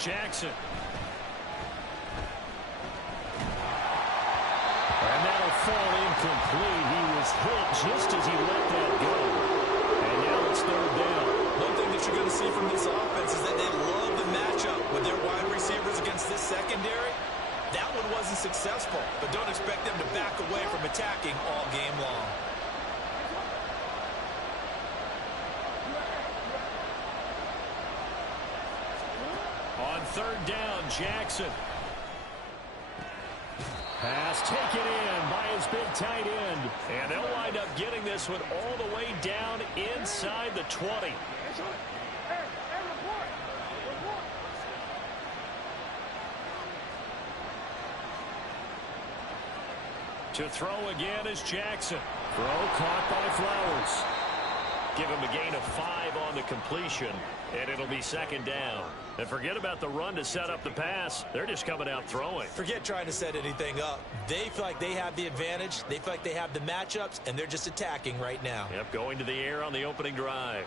Jackson. And that'll fall incomplete. He was hit just as he let that go. And now it's third down. One thing that you're going to see from this offense is that they love the matchup with their wide receivers against this secondary. That one wasn't successful, but don't expect them to back away from attacking all game long. On third down, Jackson. Pass taken in by his big tight end. And they'll wind up getting this one all the way down inside the 20. To throw again is Jackson. Throw caught by Flowers. Give him a gain of 5 on the completion, and it'll be second down. And forget about the run to set up the pass. They're just coming out throwing. Forget trying to set anything up. They feel like they have the advantage. They feel like they have the matchups, and they're just attacking right now. Yep, going to the air on the opening drive.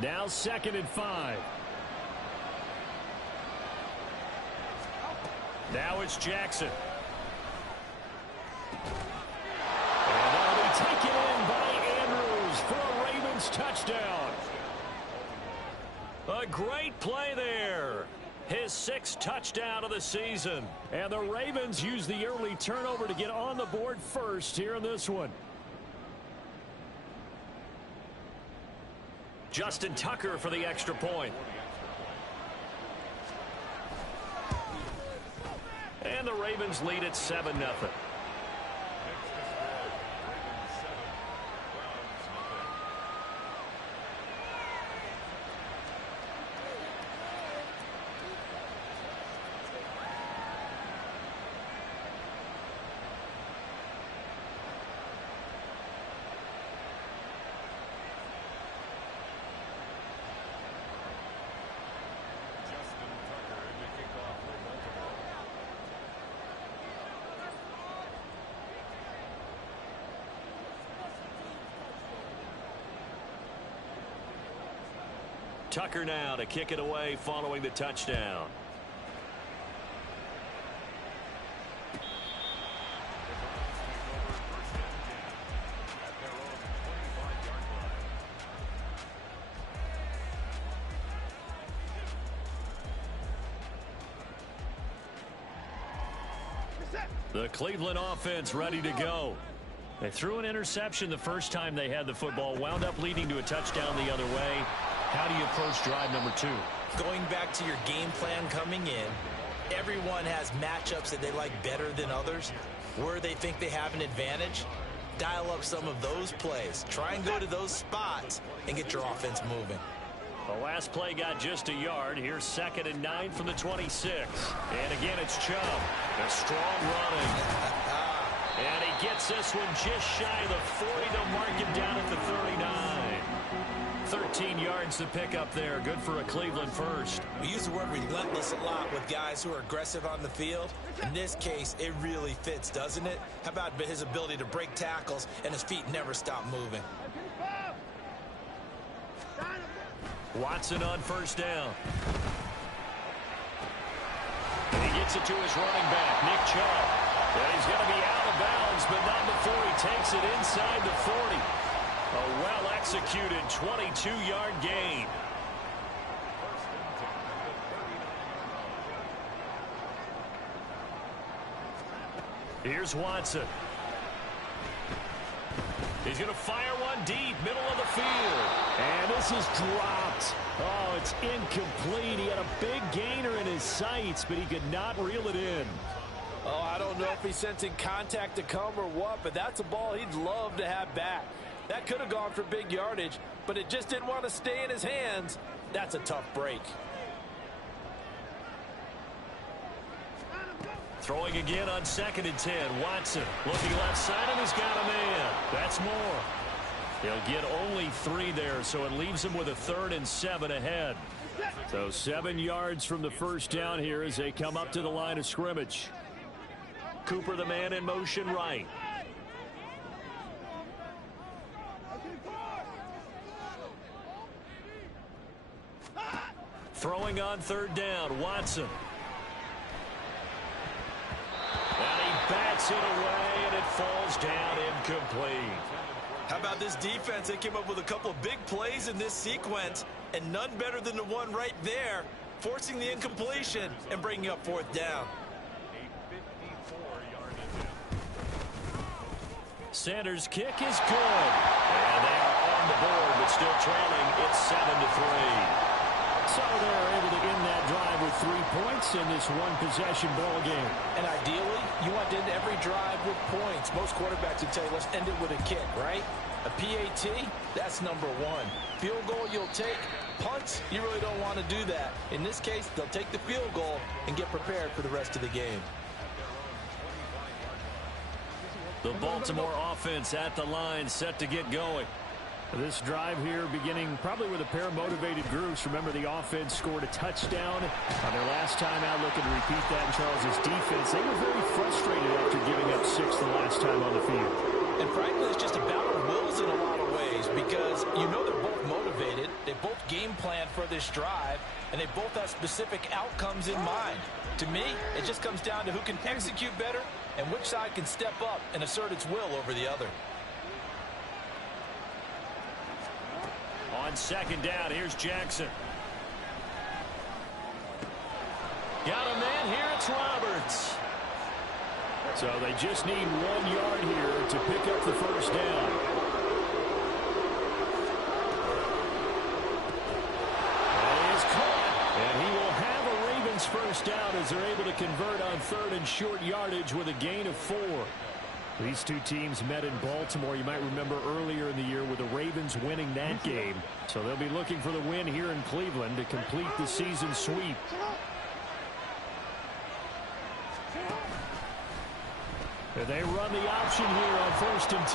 Now 2nd and 5. Now it's Jackson. And that'll be taken in by Andrews for a Ravens touchdown. A great play there. His 6th touchdown of the season. And the Ravens use the early turnover to get on the board first here in this one. Justin Tucker for the extra point. And the Ravens lead at 7-0. Tucker now to kick it away following the touchdown. The Cleveland offense ready to go. They threw an interception the first time they had the football, wound up leading to a touchdown the other way. How do you approach drive number 2? Going back to your game plan coming in, everyone has matchups that they like better than others. Where they think they have an advantage, dial up some of those plays. Try and go to those spots and get your offense moving. The last play got just a yard. Here's 2nd and 9 from the 26. And again, it's Chubb. A strong running. And he gets this one just shy of the 40. They'll mark him down at the 39. 13 yards to pick up there. Good for a Cleveland first. We use the word relentless a lot with guys who are aggressive on the field. In this case, it really fits, doesn't it? How about his ability to break tackles and his feet never stop moving? Watson on first down. And he gets it to his running back, Nick Chubb. And he's going to be out of bounds, but not before he takes it inside the 40. A well-executed 22-yard gain. Here's Watson. He's going to fire one deep, middle of the field. And this is dropped. Oh, it's incomplete. He had a big gainer in his sights, but he could not reel it in. Oh, I don't know if he's sensing contact to come or what, but that's a ball he'd love to have back. That could have gone for big yardage, but it just didn't want to stay in his hands. That's a tough break. Throwing again on 2nd and 10. Watson looking left side, and he's got a man. That's more. He'll get only 3 there, so it leaves him with a 3rd and 7 ahead. So 7 yards from the first down here as they come up to the line of scrimmage. Cooper, the man in motion right. Throwing on third down, Watson. And he bats it away, and it falls down incomplete. How about this defense? They came up with a couple of big plays in this sequence, and none better than the one right there, forcing the incompletion and bringing up fourth down. Sanders' kick is good. And they are on the board, but still trailing. It's 7-3. So they're able to end that drive with 3 points in this one-possession ball game. And ideally, you want to end every drive with points. Most quarterbacks would tell you, let's end it with a kick, right? A PAT, that's number one. Field goal you'll take. Punts, you really don't want to do that. In this case, they'll take the field goal and get prepared for the rest of the game. The Baltimore offense at the line, set to get going. This drive here beginning probably with a pair of motivated groups. Remember, the offense scored a touchdown on their last time out, looking to repeat that in Charles' defense. They were very frustrated after giving up 6 the last time on the field. And frankly, it's just a battle of wills in a lot of ways because you know they're both motivated. They both game plan for this drive, and they both have specific outcomes in mind. To me, it just comes down to who can execute better and which side can step up and assert its will over the other. On second down, here's Jackson. Got a man here, it's Roberts. So they just need 1 yard here to pick up the first down. That is caught. And he will have a Ravens first down as they're able to convert on third and short yardage with a gain of 4. These two teams met in Baltimore, you might remember, earlier in the year with the Ravens winning that game. So they'll be looking for the win here in Cleveland to complete the season sweep. And they run the option here on 1st and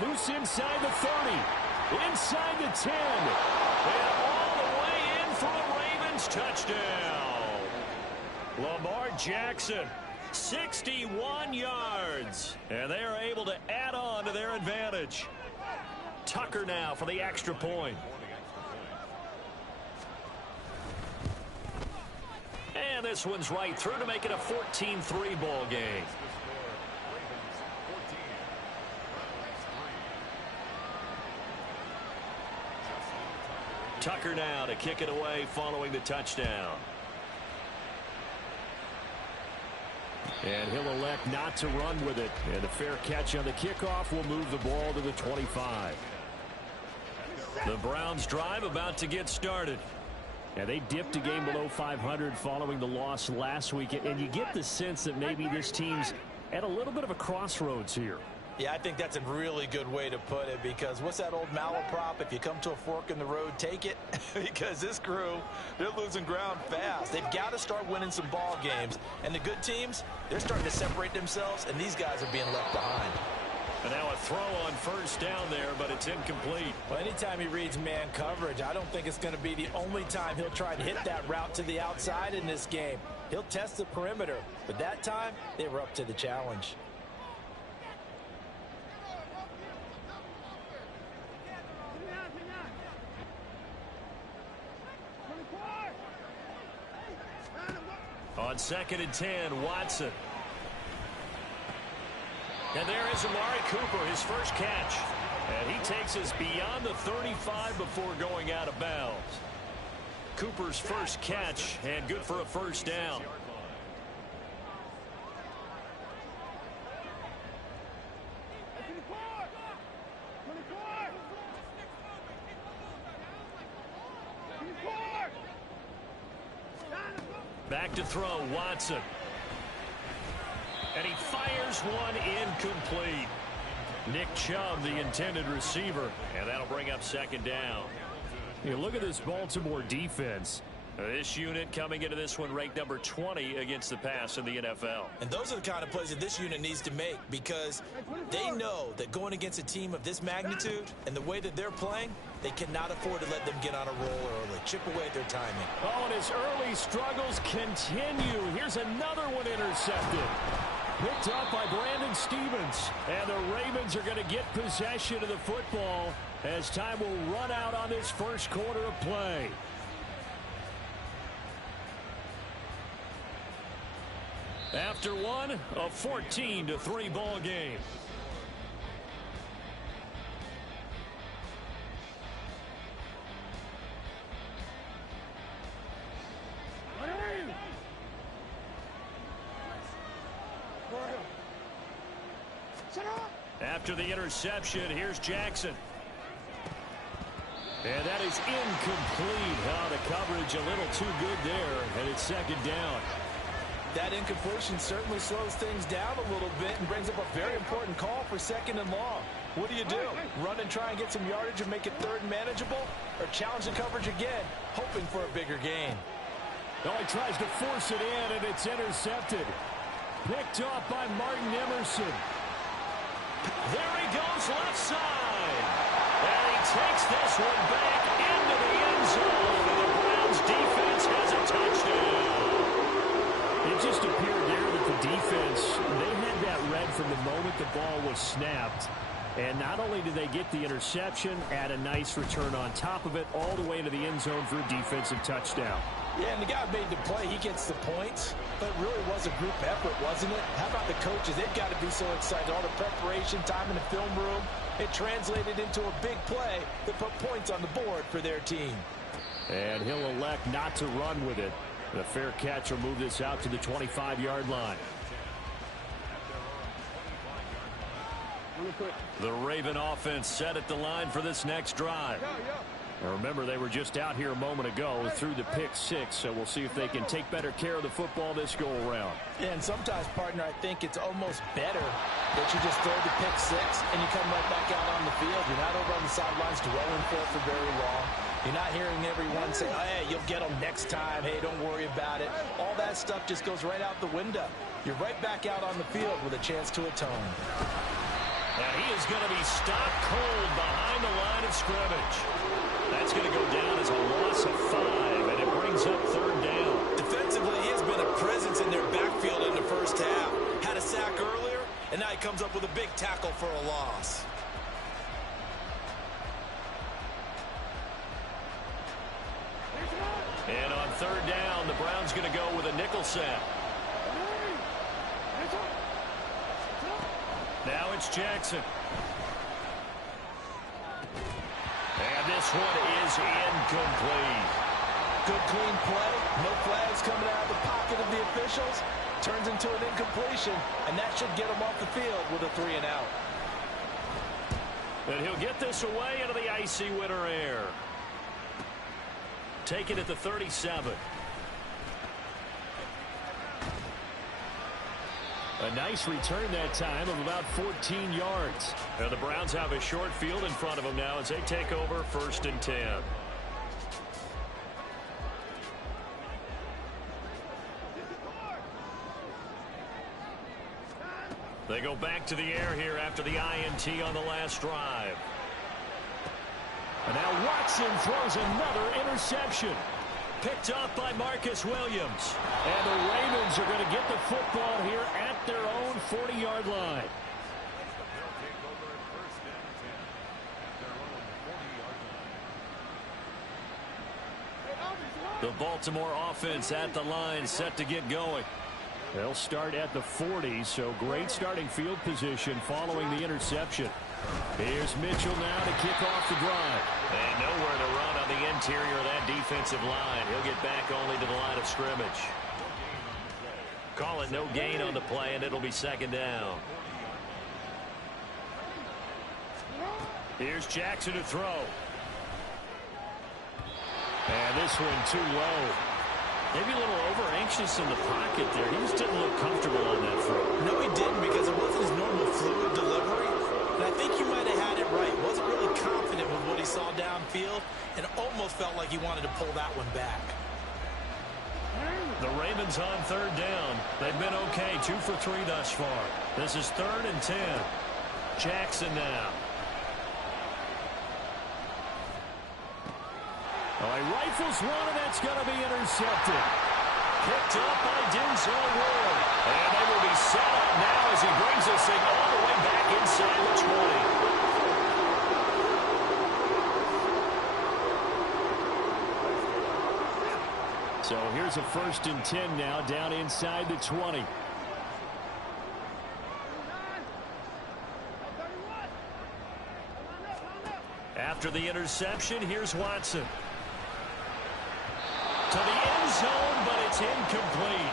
10. Loose inside the 30. Inside the 10. And all the way in for a Ravens touchdown. Lamar Jackson. 61 yards. And they are able to add on to their advantage. Tucker now for the extra point. And this one's right through to make it a 14-3 ball game. Tucker now to kick it away following the touchdown. And he'll elect not to run with it. And a fair catch on the kickoff will move the ball to the 25. The Browns drive about to get started. And they dipped a game below 500 following the loss last week. And you get the sense that maybe this team's at a little bit of a crossroads here. Yeah, I think that's a really good way to put it because what's that old malaprop? If you come to a fork in the road, take it. Because this crew, they're losing ground fast. They've got to start winning some ball games. And the good teams, they're starting to separate themselves, and these guys are being left behind. And now a throw on first down there, but it's incomplete. Well, anytime he reads man coverage, I don't think it's going to be the only time he'll try to hit that route to the outside in this game. He'll test the perimeter, but that time they were up to the challenge. On 2nd and 10, Watson. And there is Amari Cooper, his first catch. And he takes us beyond the 35 before going out of bounds. Cooper's first catch, and good for a first down. Back to throw, Watson. And he fires one incomplete. Nick Chubb, the intended receiver, and that'll bring up 2nd down. You look at this Baltimore defense. This unit coming into this one ranked number 20 against the pass in the NFL. And those are the kind of plays that this unit needs to make because they know that going against a team of this magnitude and the way that they're playing, they cannot afford to let them get on a roll early. Chip away at their timing. Oh, and his early struggles continue. Here's another one intercepted. Picked up by Brandon Stevens. And the Ravens are going to get possession of the football as time will run out on this first quarter of play. After one, a 14-3 ball game. After the interception, here's Jackson. And that is incomplete. The coverage a little too good there, and it's second down. That incompletion certainly slows things down a little bit and brings up a very important call for second and long. What do? Run and try and get some yardage and make it third and manageable? Or challenge the coverage again, hoping for a bigger gain? Oh, he tries to force it in, and it's intercepted. Picked off by Martin Emerson. There he goes left side. And he takes this one back into the end zone. The Browns defense has a touchdown. It just appeared there that the defense, they had that read from the moment the ball was snapped. And not only did they get the interception, add a nice return on top of it, all the way to the end zone for a defensive touchdown. Yeah, and the guy made the play. He gets the points. But it really was a group effort, wasn't it? How about the coaches? They've got to be so excited. All the preparation, time in the film room. It translated into a big play that put points on the board for their team. And he'll elect not to run with it. The fair catch will move this out to the 25-yard line. The Raven offense set at the line for this next drive. Now remember, they were just out here a moment ago through the pick six, so we'll see if they can take better care of the football this go-around. And sometimes, partner, I think it's almost better that you just throw the pick six and you come right back out on the field. You're not over on the sidelines dwelling for very long. You're not hearing everyone say, oh, hey, you'll get them next time. Hey, don't worry about it. All that stuff just goes right out the window. You're right back out on the field with a chance to atone. And he is going to be stopped cold behind the line of scrimmage. That's going to go down as a loss of 5, and it brings up third down. Defensively, he has been a presence in their backfield in the first half. Had a sack earlier, and now he comes up with a big tackle for a loss. And on third down, the Browns going to go with a nickel set. Now it's Jackson. And this one is incomplete. Good clean play. No flags coming out of the pocket of the officials. Turns into an incompletion, and that should get him off the field with a 3-and-out. And he'll get this away into the icy winter air. Take it at the 37. A nice return that time of about 14 yards. And the Browns have a short field in front of them now as they take over 1st and 10. They go back to the air here after the INT on the last drive. And now Watson throws another interception. Picked off by Marcus Williams. And the Ravens are going to get the football here at their own 40-yard line. The Baltimore offense at the line, set to get going. They'll start at the 40, so great starting field position following the interception. Here's Mitchell now to kick off the drive. And nowhere to run on the interior of that defensive line. He'll get back only to the line of scrimmage. Call it no gain on the play, and it'll be second down. Here's Jackson to throw. And this one too low. Maybe a little over-anxious in the pocket there. He just didn't look comfortable on that throw. No, he didn't, because it wasn't his normal fluid delivery. And I think he might have had it right. Wasn't really confident with what he saw downfield and almost felt like he wanted to pull that one back. The Ravens on third down. They've been okay, 2 for 3 thus far. This is 3rd and 10. Jackson now. Oh, he rifles one, and that's going to be intercepted. Picked up by Denzel Ward. And they will be set up now as he brings this thing all the way back inside the 20. So here's a 1st and 10 now, down inside the 20. After the interception, here's Watson. To the end zone, but it's incomplete.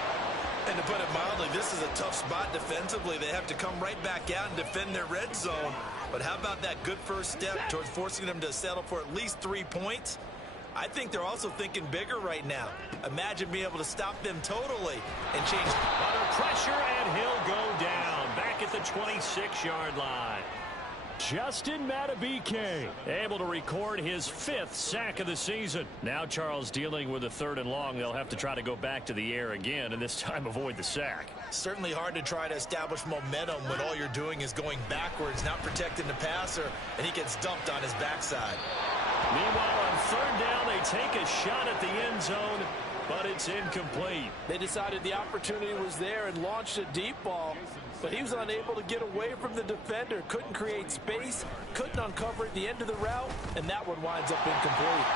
And to put it mildly, this is a tough spot defensively. They have to come right back out and defend their red zone. But how about that good first step towards forcing them to settle for at least 3 points? I think they're also thinking bigger right now. Imagine being able to stop them totally and change. Under pressure, and he'll go down back at the 26-yard line. Justin Madubuike able to record his 5th sack of the season. Now Charles dealing with a 3rd and long. They'll have to try to go back to the air again, and this time avoid the sack. Certainly hard to try to establish momentum when all you're doing is going backwards, not protecting the passer, and he gets dumped on his backside. Meanwhile, on 3rd down, they take a shot at the end zone, but it's incomplete. They decided the opportunity was there and launched a deep ball, but he was unable to get away from the defender. Couldn't create space, couldn't uncover at the end of the route, and that one winds up incomplete.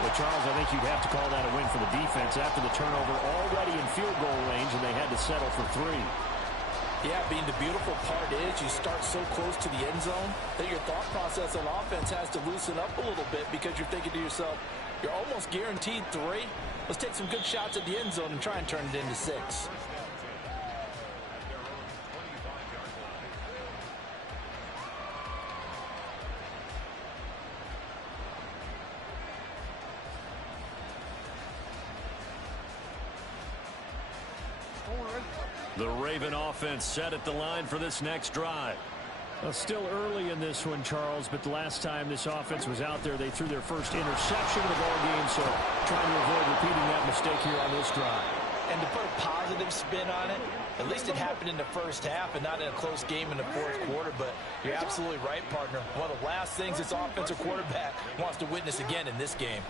Well, Charles, I think you'd have to call that a win for the defense after the turnover already in field goal range, and they had to settle for 3. Yeah, being the beautiful part is you start so close to the end zone that your thought process on offense has to loosen up a little bit because you're thinking to yourself, you're almost guaranteed 3. Let's take some good shots at the end zone and try and turn it into 6. The Raven offense set at the line for this next drive. Well, still early in this one, Charles, but the last time this offense was out there, they threw their first interception of the ball game, so trying to avoid repeating that mistake here on this drive. And to put a positive spin on it, at least it happened in the first half and not in a close game in the 4th quarter, but you're absolutely right, partner. One of the last things this offensive quarterback wants to witness again in this game.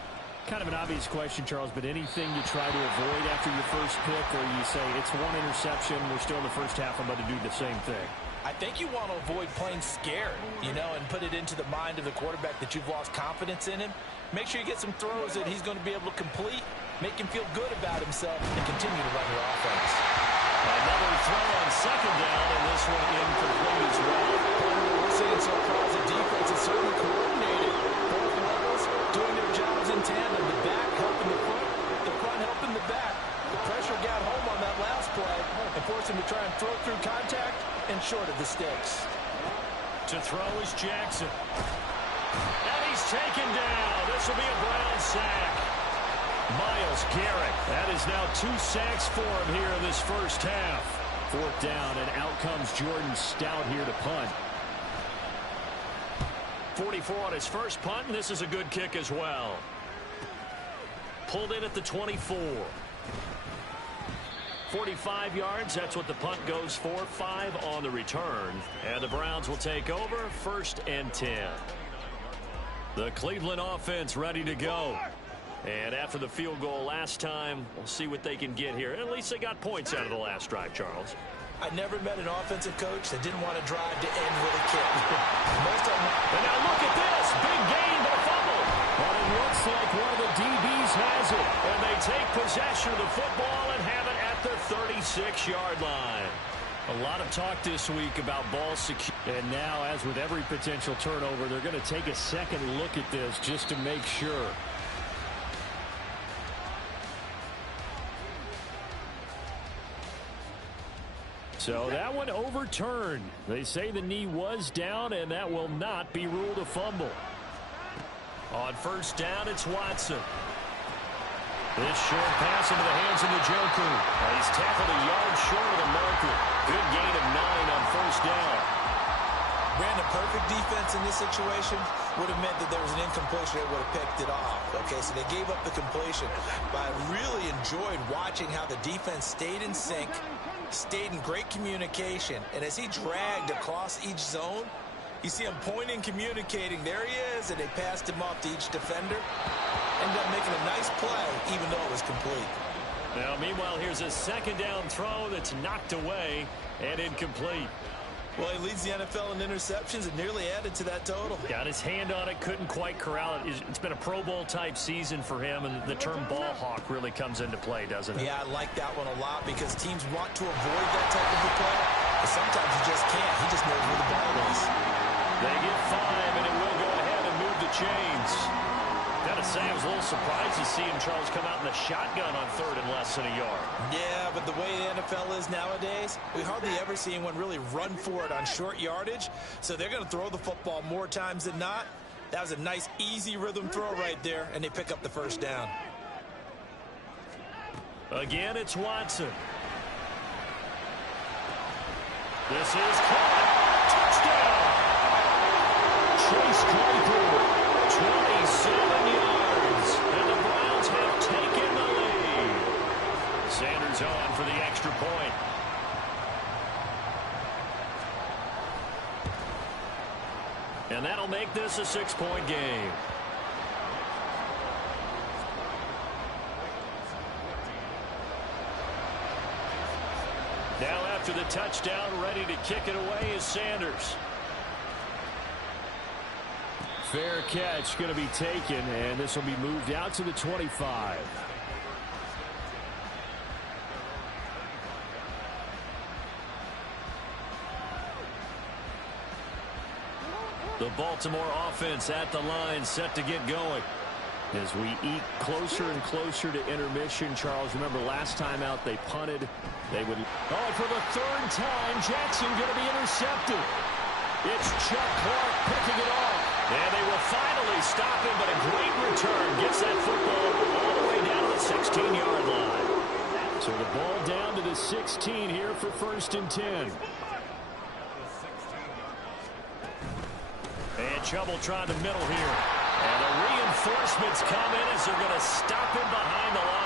Kind of an obvious question, Charles, but anything you try to avoid after your first pick, or you say it's 1 interception, we're still in the first half, I'm about to do the same thing? I think you want to avoid playing scared, you know, and put it into the mind of the quarterback that you've lost confidence in him. Make sure you get some throws that he's going to be able to complete, make him feel good about himself, and continue to run your offense. Another throw on 2nd down, and this one incomplete as well. What we're seeing so far as a defense is certainly coordinated. Both levels doing their jobs in tandem. The back helping the front helping the back. The pressure got home on that last play and forced him to try and throw through contact and short of the sticks. To throw is Jackson. And he's taken down. This will be a Brown sack. Myles Garrett. That is now 2 sacks for him here in this first half. 4th down, and out comes Jordan Stout here to punt. 44 on his first punt, and this is a good kick as well. Pulled in at the 24. 45 yards, that's what the punt goes for. 5 on the return. And the Browns will take over, 1st and 10. The Cleveland offense ready to go. And after the field goal last time, we'll see what they can get here. At least they got points out of the last drive, Charles. I never met an offensive coach that didn't want to drive to end with a kick. Most of them. And now look at this. Big gain, but a fumble. But it looks like one of the DBs has it. And they take possession of the football and have it at the 36-yard line. A lot of talk this week about ball security. And now, as with every potential turnover, they're going to take a second look at this just to make sure. So that one overturned. They say the knee was down, and that will not be ruled a fumble. On 1st down, it's Watson. This short pass into the hands of Njoku. He's tackled a yard short of the marker. Good gain of 9 on 1st down. Brandon, perfect defense in this situation would have meant that there was an incompletion that would have picked it off. Okay, so they gave up the completion. But I really enjoyed watching how the defense stayed in sync, stayed in great communication. And as he dragged across each zone, you see him pointing, communicating. There he is, and they passed him off to each defender. Ended up making a nice play, even though it was complete. Now, meanwhile, here's a 2nd down throw that's knocked away and incomplete. Well, he leads the NFL in interceptions and nearly added to that total. Got his hand on it, couldn't quite corral it. It's been a Pro Bowl type season for him, and the term ball hawk really comes into play, doesn't it? Yeah, I like that one a lot because teams want to avoid that type of a play, but sometimes you just can't. He just knows where the ball is. They get 5, and it will go ahead and move the chains. Gotta say, I was a little surprised to see him, Charles, come out in the shotgun on 3rd and less than a yard. Yeah, but the way the NFL is nowadays, we hardly ever see anyone really run for it on short yardage. So they're going to throw the football more times than not. That was a nice, easy rhythm throw right there, and they pick up the first down. Again, it's Watson. This is caught. Touchdown! Chase Claypool. 27 yards, and the Browns have taken the lead. Sanders on for the extra point. And that'll make this a 6-point game. Now after the touchdown, ready to kick it away is Sanders. Fair catch going to be taken, and this will be moved out to the 25. The Baltimore offense at the line, set to get going. As we eat closer and closer to intermission, Charles, remember last time out they punted. They would. Oh, for the 3rd time, Jackson going to be intercepted. It's Chuck Clark picking it off. And they will finally stop him, but a great return gets that football all the way down to the 16-yard line. So the ball down to the 16 here for 1st and 10. And trouble trying to middle here. And the reinforcements come in as they're going to stop him behind the line.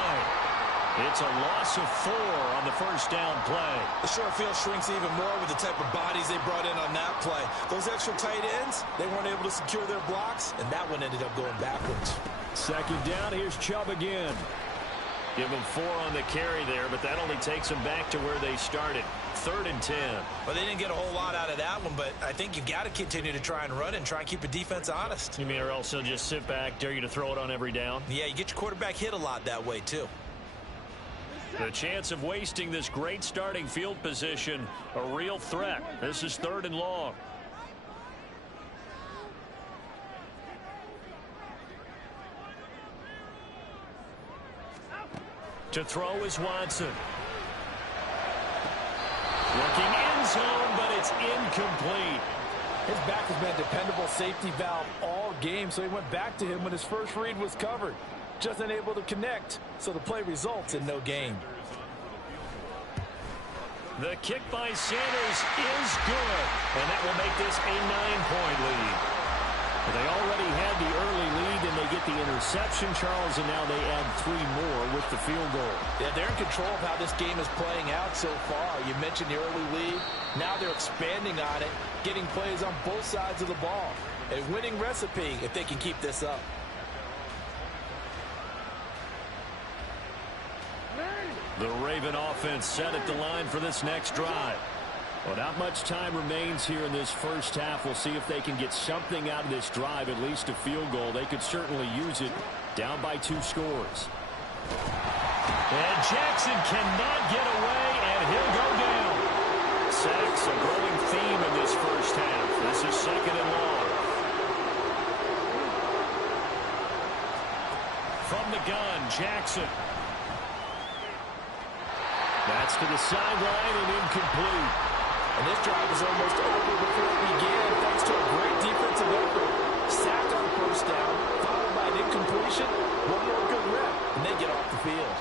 It's a loss of 4 on the first down play. The short field shrinks even more with the type of bodies they brought in on that play. Those extra tight ends, they weren't able to secure their blocks, and that one ended up going backwards. 2nd down, here's Chubb again. Give them 4 on the carry there, but that only takes them back to where they started. 3rd and 10. Well, they didn't get a whole lot out of that one, but I think you've got to continue to try and run and try and keep the defense honest. You mean, or else they'll just sit back, dare you to throw it on every down? Yeah, you get your quarterback hit a lot that way, too. The chance of wasting this great starting field position, a real threat. This is 3rd and long. To throw is Watson. Looking end zone, but it's incomplete. His back has been a dependable safety valve all game, so he went back to him when his first read was covered. Just unable to connect, so the play results in no gain. The kick by Sanders is good, and that will make this a 9-point lead. Well, they already had the early lead, and they get the interception, Charles, and now they add 3 more with the field goal. Yeah, they're in control of how this game is playing out so far. You mentioned the early lead. Now they're expanding on it, getting plays on both sides of the ball. A winning recipe if they can keep this up. The Raven offense set at the line for this next drive. Well, not much time remains here in this first half. We'll see if they can get something out of this drive, at least a field goal. They could certainly use it. Down by 2 scores. And Jackson cannot get away, and he'll go down. Sacks, a growing theme in this first half. This is 2nd and long. From the gun, Jackson. That's to the sideline and incomplete. And this drive is almost over before it began, thanks to a great defensive effort. Sacked on 1st down, followed by an incompletion. One more good rep, and they get off the field.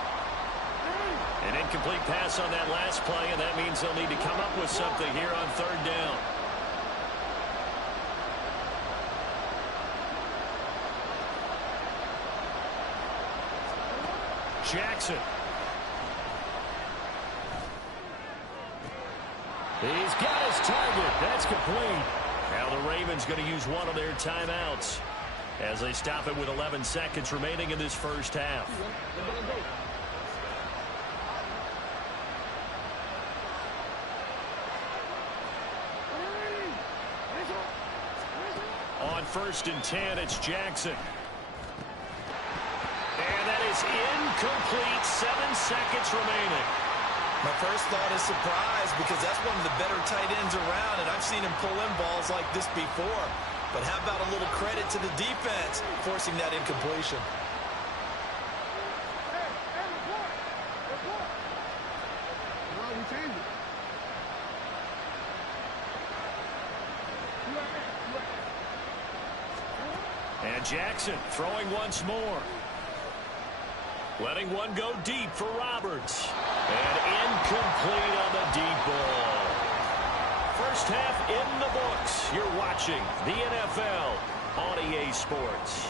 An incomplete pass on that last play, and that means they'll need to come up with something here on 3rd down. Jackson. He's got his target. That's complete. Now the Ravens going to use one of their timeouts as they stop it with 11 seconds remaining in this first half. first and 10. It's Jackson. And that is incomplete. 7 seconds remaining. My first thought is surprise because that's one of the better tight ends around, and I've seen him pull in balls like this before. But how about a little credit to the defense forcing that incompletion? And Jackson throwing once more. Letting one go deep for Roberts. And incomplete on the deep ball. First half in the books. You're watching the NFL on EA Sports.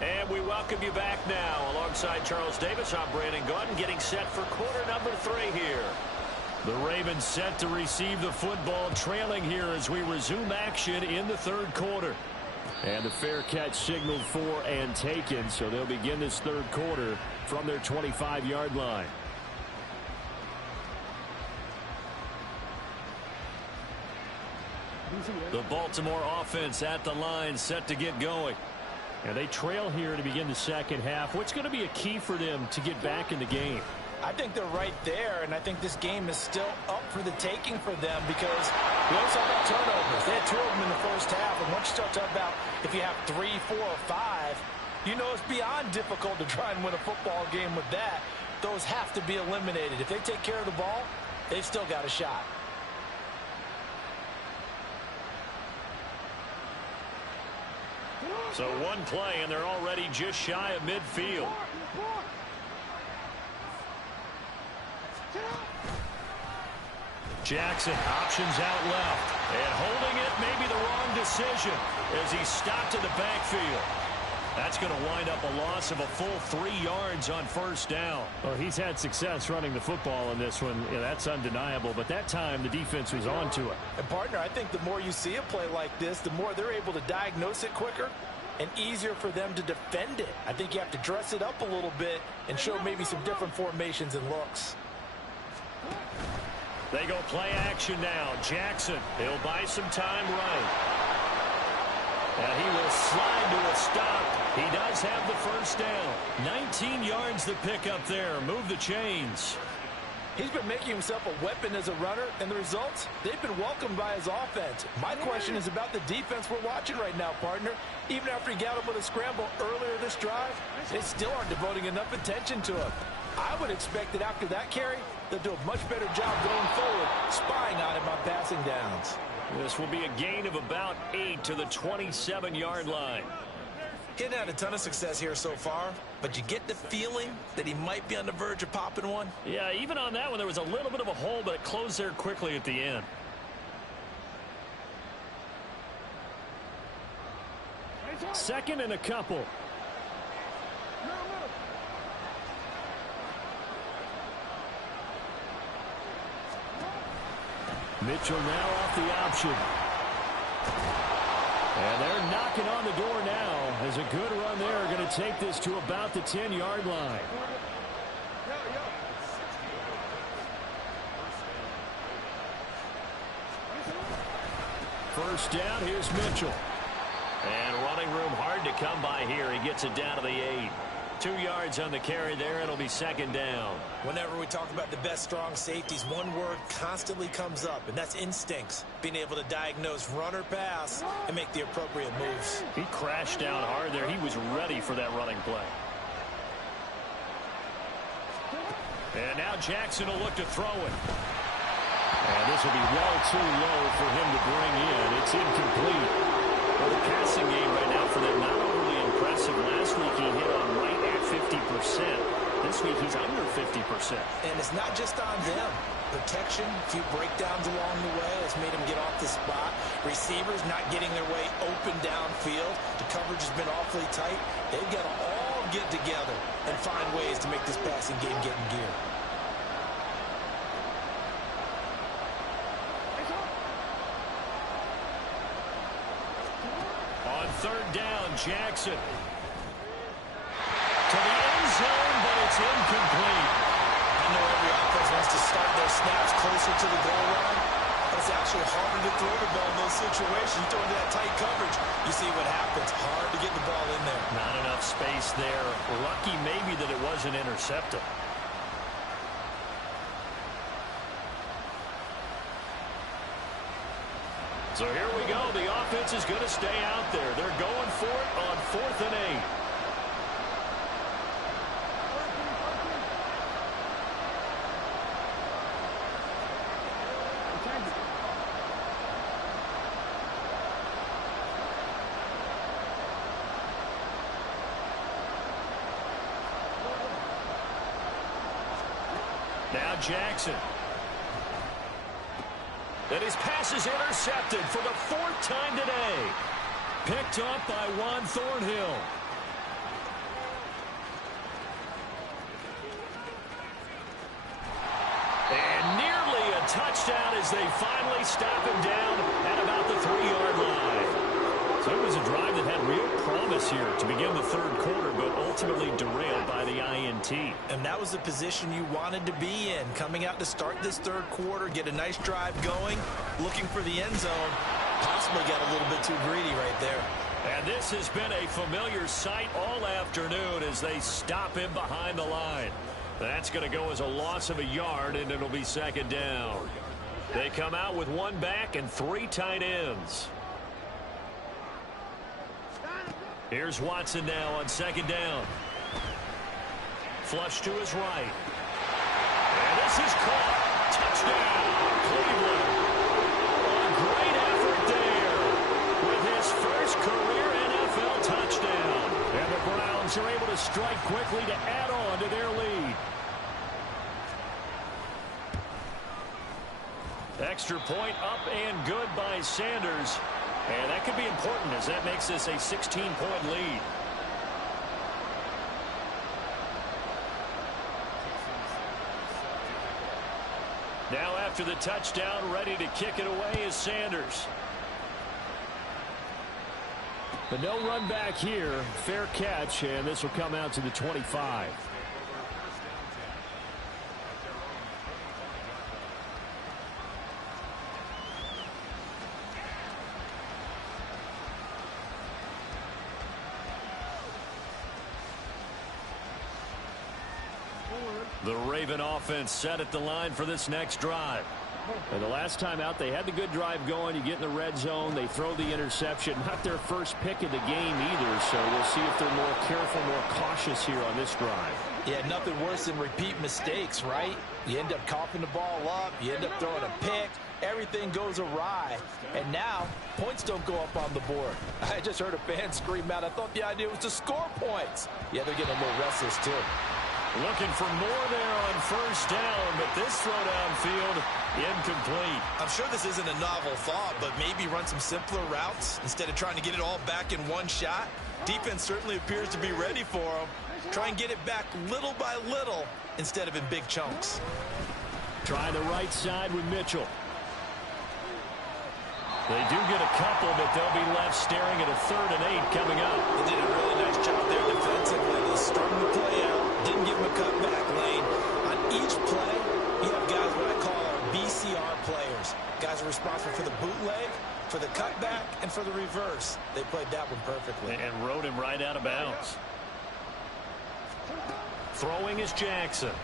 And we welcome you back now. Alongside Charles Davis, I'm Brandon Gaudin, getting set for quarter number 3 here. The Ravens set to receive the football, trailing here as we resume action in the third quarter. And the fair catch signaled for and taken, so they'll begin this third quarter from their 25-yard line. The Baltimore offense at the line, set to get going. And they trail here to begin the second half. What's going to be a key for them to get back in the game? I think they're right there, and I think this game is still up for the taking for them because we always talk about turnovers. They had 2 of them in the first half, and once you start talking about if you have 3, 4, or 5, you know it's beyond difficult to try and win a football game with that. Those have to be eliminated. If they take care of the ball, they've still got a shot. So one play, and they're already just shy of midfield. Jackson options out left. And holding it may be the wrong decision as he's stopped in the backfield. That's going to wind up a loss of a full 3 yards on first down. Well, he's had success running the football in this one. Yeah, that's undeniable. But that time, the defense was on to it. And, partner, I think the more you see a play like this, the more they're able to diagnose it quicker and easier for them to defend it. I think you have to dress it up a little bit and show maybe some different formations and looks. They go play action now. Jackson, he'll buy some time right. And he will slide to a stop. He does have the first down. 19 yards to pick up there. Move the chains. He's been making himself a weapon as a runner, and the results, they've been welcomed by his offense. My question is about the defense we're watching right now, partner. Even after he got him with a scramble earlier this drive, they still aren't devoting enough attention to him. I would expect that after that carry, they'll do a much better job going forward, spying on him on passing downs. This will be a gain of about 8 to the 27-yard line. He hadn't had a ton of success here so far, but you get the feeling that he might be on the verge of popping one. Yeah, even on that one, there was a little bit of a hole, but it closed there quickly at the end. Second and a couple. Mitchell now off the option. And they're knocking on the door now as a good run there. Going to take this to about the 10-yard line. First down, here's Mitchell. And running room hard to come by here. He gets it down to the 8. 2 yards on the carry there. It'll be second down. Whenever we talk about the best strong safeties, one word constantly comes up, and that's instincts. Being able to diagnose run or pass and make the appropriate moves. He crashed down hard there. He was ready for that running play. And now Jackson will look to throw it. And this will be well too low for him to bring in. It's incomplete. Well, the passing game right now for them not overly impressive. Last week he hit on right at 50%. This week he's under 50%. And it's not just on them. Protection, a few breakdowns along the way has made him get off the spot. Receivers not getting their way open downfield. The coverage has been awfully tight. They've got to all get together and find ways to make this passing game get in gear. Jackson. To the end zone, but it's incomplete. I know every offense wants to start their snaps closer to the goal line, but it's actually harder to throw the ball in those situations. You throw into that tight coverage, you see what happens. Hard to get the ball in there. Not enough space there. Lucky maybe that it wasn't intercepted. So here we go. The offense is going to stay out there. They're going for it on 4th and 8. Now Jackson. And his pass is intercepted for the 4th time today. Picked up by Juan Thornhill. And nearly a touchdown as they finally stop him down at about the 3-yard line. So it was a drive that had real promise here to begin the 3rd quarter, but ultimately derailed by the INT. And that was the position you wanted to be in. Coming out to start this 3rd quarter, get a nice drive going, looking for the end zone. Possibly got a little bit too greedy right there. And this has been a familiar sight all afternoon as they stop him behind the line. That's going to go as a loss of a yard, and it'll be 2nd down. They come out with 1 back and 3 tight ends. Here's Watson now on 2nd down. Flush to his right. And this is caught. Touchdown, Cleveland. A great effort there with his first career NFL touchdown. And the Browns are able to strike quickly to add on to their lead. Extra point up and good by Sanders. And that could be important as that makes this a 16-point lead. Now after the touchdown, ready to kick it away is Sanders. But no run back here. Fair catch, and this will come out to the 25. The Raven offense set at the line for this next drive. And the last time out, they had the good drive going. You get in the red zone, they throw the interception. Not their first pick of the game either, so we'll see if they're more careful, more cautious here on this drive. Yeah, nothing worse than repeat mistakes, right? You end up coughing the ball up, you end up throwing a pick, everything goes awry. And now, points don't go up on the board. I just heard a fan scream out, I thought the idea was to score points. Yeah, they're getting a little restless too. Looking for more there on 1st down, but this throw downfield, incomplete. I'm sure this isn't a novel thought, but maybe run some simpler routes instead of trying to get it all back in one shot. Defense certainly appears to be ready for them. Try and get it back little by little instead of in big chunks. Try the right side with Mitchell. They do get a couple, but they'll be left staring at a 3rd and 8 coming up. They did a really nice job there defensively. They started the play out, didn't give him a cutback lane. On each play, you have guys what I call our BCR players. Guys are responsible for the bootleg, for the cutback, and for the reverse. They played that one perfectly. And rode him right out of bounds. Throwing is Jackson.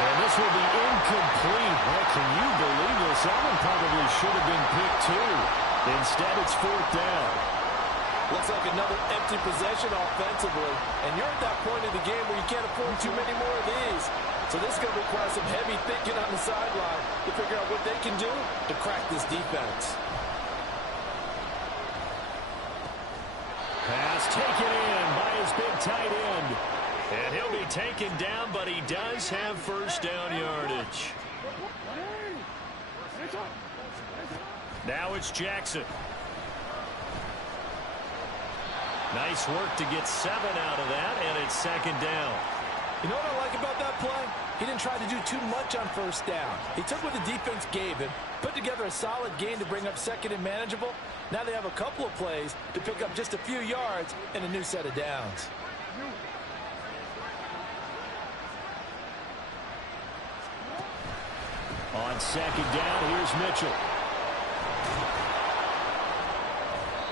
And this will be incomplete. Well, can you believe this? That one probably should have been picked too. Instead, it's 4th down. Looks like another empty possession offensively. And you're at that point in the game where you can't afford too many more of these. So this is going to require some heavy thinking on the sideline to figure out what they can do to crack this defense. Pass taken in by his big tight end. And he'll be taken down, but he does have 1st down yardage. Now it's Jackson. Nice work to get 7 out of that, and it's 2nd down. You know what I like about that play? He didn't try to do too much on first down. He took what the defense gave him, put together a solid gain to bring up second and manageable. Now they have a couple of plays to pick up just a few yards and a new set of downs. On second down, here's Mitchell.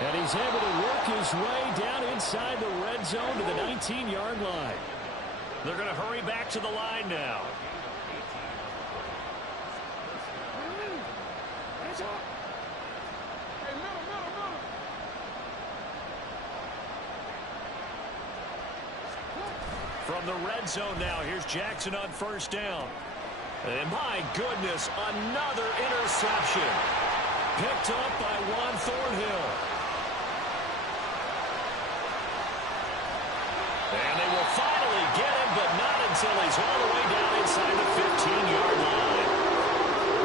And he's able to work his way down inside the red zone to the 19-yard line. They're going to hurry back to the line now. From the red zone now, here's Jackson on first down. And my goodness, another interception. Picked up by Juan Thornhill. And they will finally get him, but not until he's all the way down inside the 15-yard line.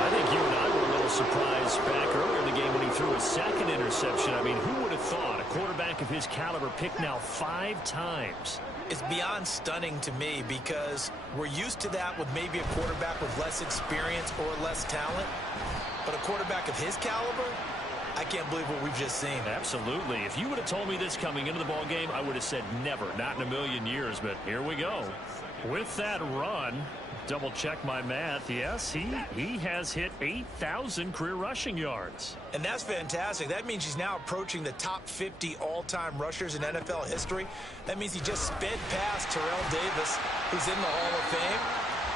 I think you and I were a little surprised back earlier in the game when he threw his second interception. I mean, who would have thought a quarterback of his caliber picked now 5 times? It's beyond stunning to me because we're used to that with maybe a quarterback with less experience or less talent. But a quarterback of his caliber, I can't believe what we've just seen. Absolutely. If you would have told me this coming into the ball game, I would have said never, not in a million years. But here we go. With that run, double check my math. Yes, he has hit 8,000 career rushing yards. And that's fantastic. That means he's now approaching the top 50 all-time rushers in NFL history. That means he just sped past Terrell Davis, who's in the Hall of Fame.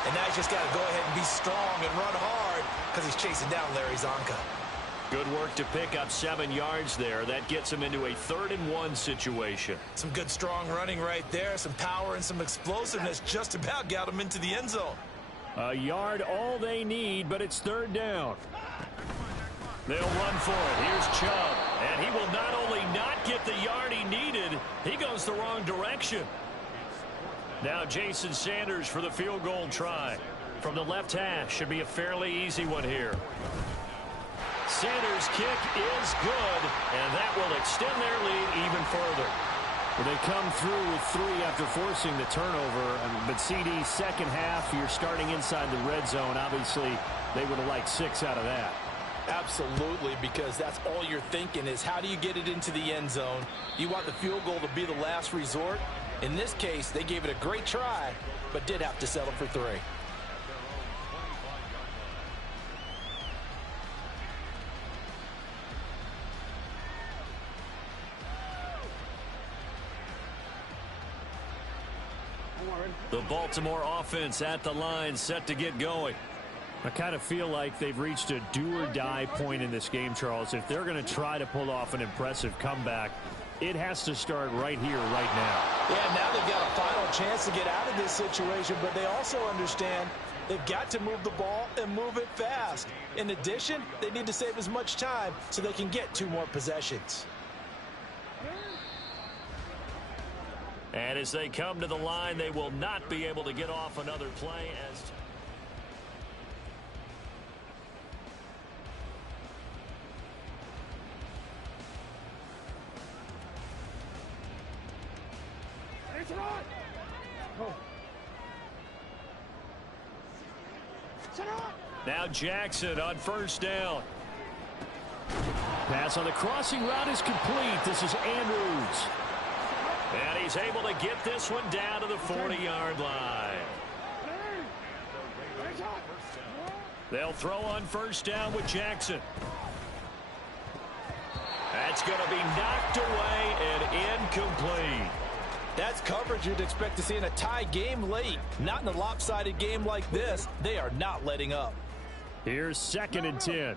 And now he's just got to go ahead and be strong and run hard because he's chasing down Larry Zonka. Good work to pick up 7 yards there. That gets him into a 3rd-and-1 situation. Some good strong running right there. Some power and some explosiveness just about got him into the end zone. A yard all they need, but it's 3rd down. They'll run for it. Here's Chubb. And he will not only not get the yard he needed, he goes the wrong direction. Now Jason Sanders for the field goal try. From the left hash. Should be a fairly easy one here. Sanders' kick is good, and that will extend their lead even further. Well, they come through with 3 after forcing the turnover. But CD, second half, you're starting inside the red zone. Obviously, they would have liked 6 out of that. Absolutely, because that's all you're thinking is how do you get it into the end zone? You want the field goal to be the last resort. In this case, they gave it a great try, but did have to settle for 3. The Baltimore offense at the line, set to get going. I kind of feel like they've reached a do-or-die point in this game, Charles. If they're going to try to pull off an impressive comeback, it has to start right here, right now. Yeah, now they've got a final chance to get out of this situation, but they also understand they've got to move the ball and move it fast. In addition, they need to save as much time so they can get 2 more possessions. And as they come to the line, they will not be able to get off another play as... Now Jackson on first down. Pass on the crossing route is complete. This is Andrews. And he's able to get this one down to the 40-yard line. They'll throw on first down with Jackson. That's going to be knocked away and incomplete. That's coverage you'd expect to see in a tie game late. Not in a lopsided game like this. They are not letting up. Here's 2nd and 10.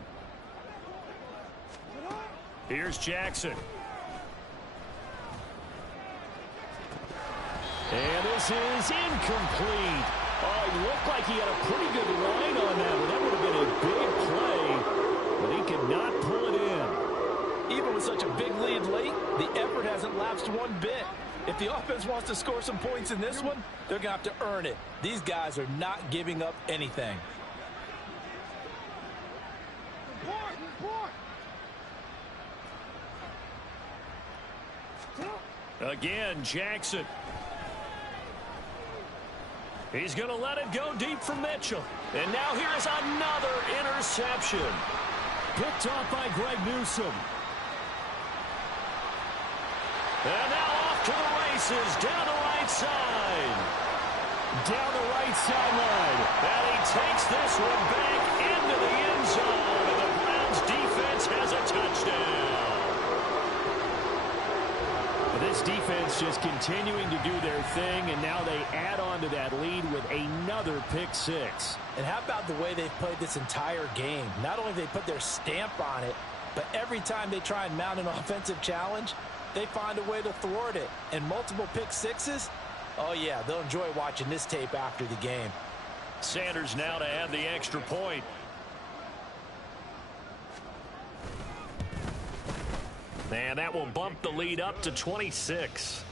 Here's Jackson. And this is incomplete. Oh, it looked like he had a pretty good line on that one. That would have been a big play, but he could not pull it in. Even with such a big lead late, the effort hasn't lapsed one bit. If the offense wants to score some points in this one, they're going to have to earn it. These guys are not giving up anything. Again, Jackson. He's going to let it go deep for Mitchell. And now here's another interception. Picked off by Greg Newsome. And now off to the races down the right side. Down the right sideline. And he takes this one back into the end zone. And the Browns defense has a touchdown. This defense just continuing to do their thing, and now they add on to that lead with another pick six. And how about the way they've played this entire game? Not only have they put their stamp on it, but every time they try and mount an offensive challenge, they find a way to thwart it. And multiple pick sixes, oh yeah, they'll enjoy watching this tape after the game. Sanders now to add the extra point. And that will bump the lead up to 26.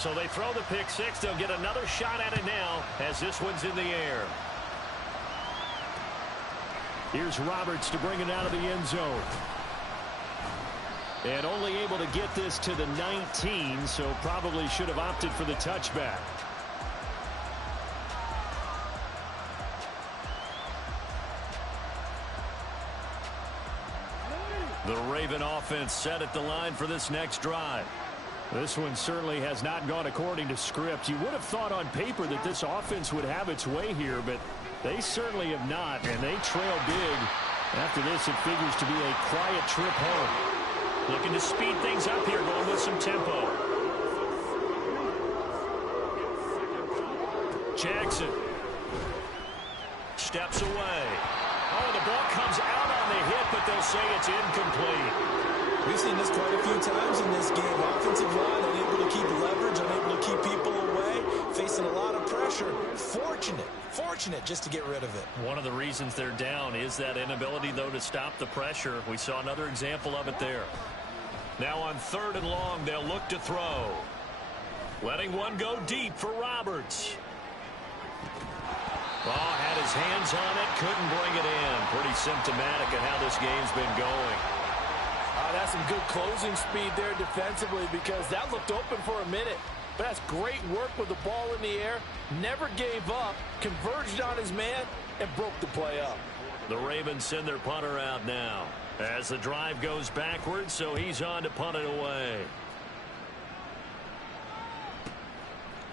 So they throw the pick six. They'll get another shot at it now as this one's in the air. Here's Roberts to bring it out of the end zone. And only able to get this to the 19, so probably should have opted for the touchback. The Raven offense set at the line for this next drive. This one certainly has not gone according to script. You would have thought on paper that this offense would have its way here, but they certainly have not, and they trail big. After this, it figures to be a quiet trip home. Looking to speed things up here, going with some tempo. Jackson steps away. Oh, the ball comes out on the hit, but they'll say it's incomplete. We've seen this quite a few times in this game. Offensive line unable to keep leverage, unable to keep people away, facing a lot of pressure. Fortunate just to get rid of it. One of the reasons they're down is that inability, though, to stop the pressure. We saw another example of it there. Now on 3rd and long, they'll look to throw. Letting one go deep for Roberts. Oh, had his hands on it, couldn't bring it in. Pretty symptomatic of how this game's been going. That's some good closing speed there defensively, because that looked open for a minute. But that's great work with the ball in the air. Never gave up, converged on his man, and broke the play up. The Ravens send their punter out now as the drive goes backwards, so he's on to punt it away.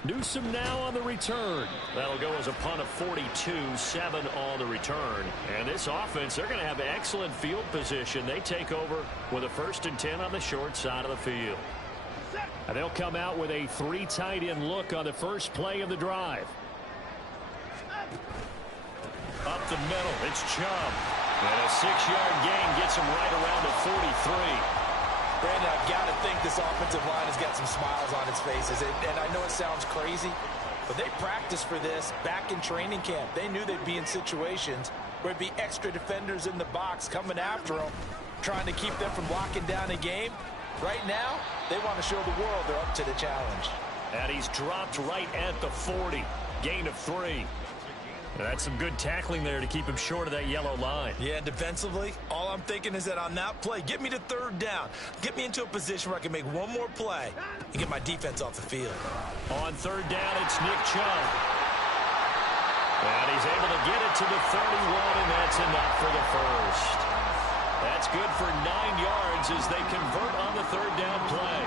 Newsome now on the return. That'll go as a punt of 42, 7 on the return. And this offense, they're going to have excellent field position. They take over with a 1st and 10 on the short side of the field. And they'll come out with a 3 tight end look on the first play of the drive. Up the middle, it's Chubb. And a 6-yard gain gets him right around the 43. Brandon, I've got to think this offensive line has got some smiles on its faces. And I know it sounds crazy, but they practiced for this back in training camp. They knew they'd be in situations where it'd be extra defenders in the box coming after them, trying to keep them from locking down a game. Right now, they want to show the world they're up to the challenge. And he's dropped right at the 40. Gain of 3. That's some good tackling there to keep him short of that yellow line. Yeah, defensively, all I'm thinking is that on that play, get me to 3rd down. Get me into a position where I can make one more play and get my defense off the field. On 3rd down, it's Nick Chubb. And he's able to get it to the 31, and that's enough for the first. That's good for 9 yards as they convert on the 3rd down play.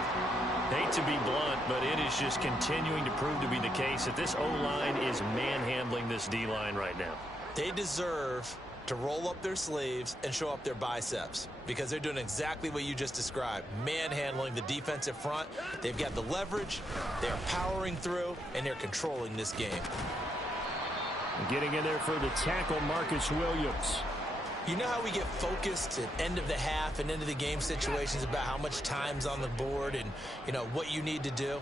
Hate to be blunt, but it is just continuing to prove to be the case that this O-line is manhandling this D-line right now. They deserve to roll up their sleeves and show up their biceps, because they're doing exactly what you just described, manhandling the defensive front. They've got the leverage, they're powering through, and they're controlling this game. Getting in there for the tackle, Marcus Williams. You know how we get focused at end of the half and end of the game situations about how much time's on the board and, you know, what you need to do?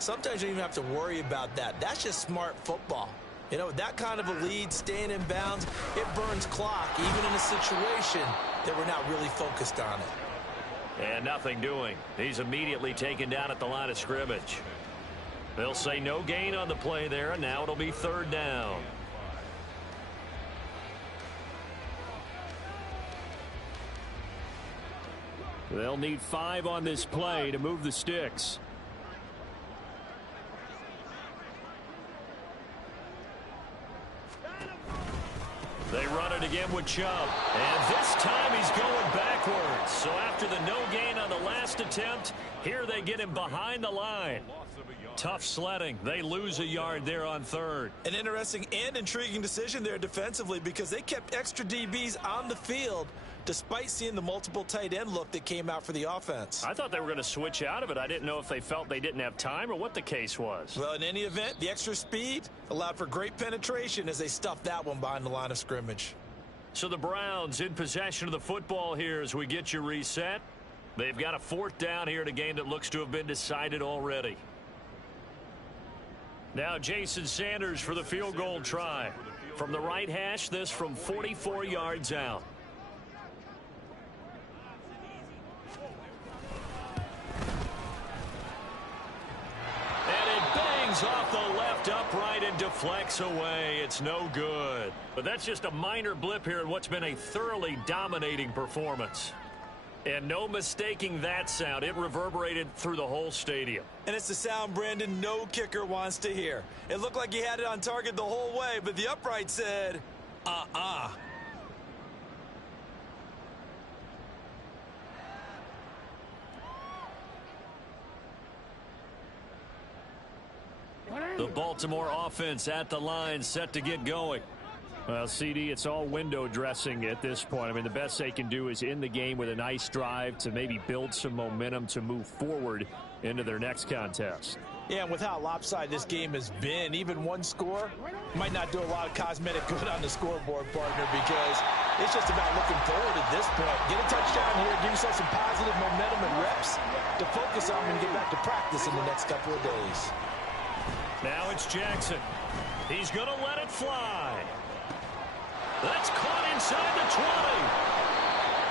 Sometimes you don't even have to worry about that. That's just smart football. You know, that kind of a lead, staying in bounds, it burns clock, even in a situation that we're not really focused on it. And nothing doing. He's immediately taken down at the line of scrimmage. They'll say no gain on the play there, and now it'll be 3rd down. They'll need 5 on this play to move the sticks. They run it again with Chubb. And this time he's going backwards. So after the no gain on the last attempt, here they get him behind the line. Tough sledding. They lose a yard there on third. An interesting and intriguing decision there defensively because they kept extra DBs on the field despite seeing the multiple tight end look that came out for the offense. I thought they were going to switch out of it. I didn't know if they felt they didn't have time or what the case was. Well, in any event, the extra speed allowed for great penetration as they stuffed that one behind the line of scrimmage. So the Browns in possession of the football here as we get you reset. They've got a 4th down here in a game that looks to have been decided already. Now Jason Sanders for the field goal try. From the right hash, this from 44 yards out. Off the left upright and deflects away. It's no good. But that's just a minor blip here in what's been a thoroughly dominating performance. And no mistaking that sound. It reverberated through the whole stadium. And it's the sound, Brandon, no kicker wants to hear. It looked like he had it on target the whole way, but the upright said, The Baltimore offense at the line set to get going. Well, CD, it's all window dressing at this point. I mean, the best they can do is end the game with a nice drive to maybe build some momentum to move forward into their next contest. Yeah, and with how lopsided this game has been, even one score might not do a lot of cosmetic good on the scoreboard, partner, because it's just about looking forward at this point. Get a touchdown here, give yourself some positive momentum and reps to focus on and get back to practice in the next couple of days. Now it's Jackson. He's going to let it fly. That's caught inside the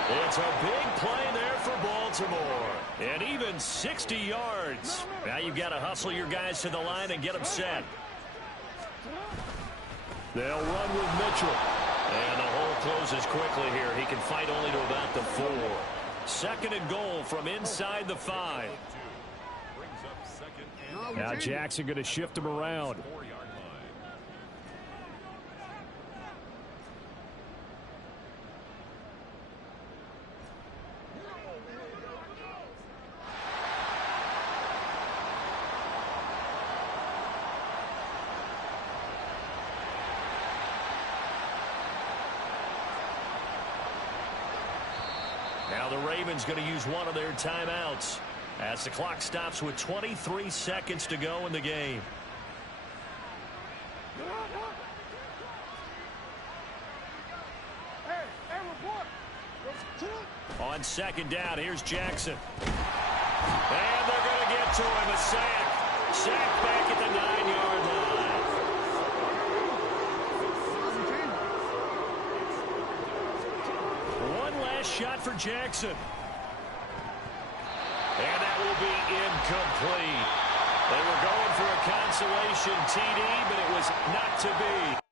20. It's a big play there for Baltimore. And even 60 yards. Now you've got to hustle your guys to the line and get them set. They'll run with Mitchell. And the hole closes quickly here. He can fight only to about the 4. 2nd and goal from inside the 5. Now Jackson going to shift him around. Now the Ravens going to use one of their timeouts as the clock stops with 23 seconds to go in the game. On 2nd down, here's Jackson. And they're going to get to him. A sack. Sack back at the 9-yard line. One last shot for Jackson. And that will be incomplete. They were going for a consolation TD, but it was not to be.